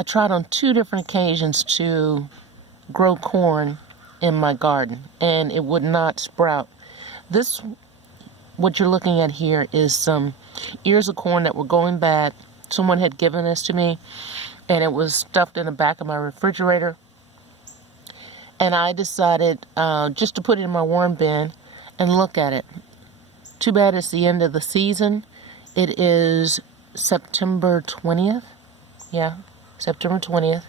I tried on 2 different occasions to grow corn in my garden, and it would not sprout. This, what you're looking at here, is some ears of corn that were going bad. Someone had given this to me, and it was stuffed in the back of my refrigerator. And I decided just to put it in my worm bin and look at it. Too bad it's the end of the season. It is September 20th. Yeah, September 20th.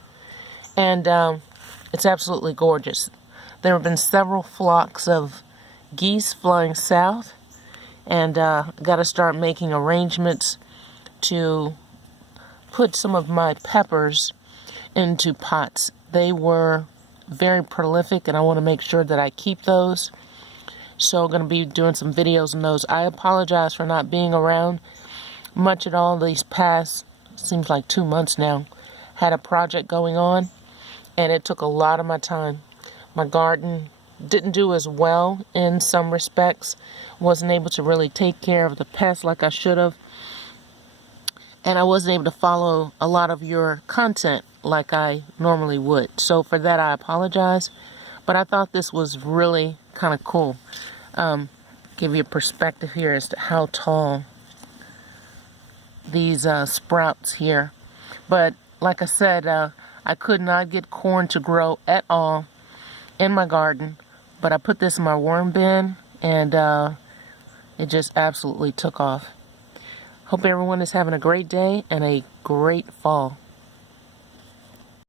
And it's absolutely gorgeous. There have been several flocks of geese flying south. And got to start making arrangements to put some of my peppers into pots. They were very prolific, and I want to make sure that I keep those. So I'm going to be doing some videos on those. I apologize for not being around much at all these past, seems like 2 months now. Had a project going on, and it took a lot of my time. My garden didn't do as well in some respects. Wasn't able to really take care of the pests like I should have. And I wasn't able to follow a lot of your content like I normally would. So for that, I apologize. But I thought this was really kind of cool. Give you a perspective here as to how tall these sprouts here. But like I said, I could not get corn to grow at all in my garden. But I put this in my worm bin, and it just absolutely took off. Hope everyone is having a great day and a great fall.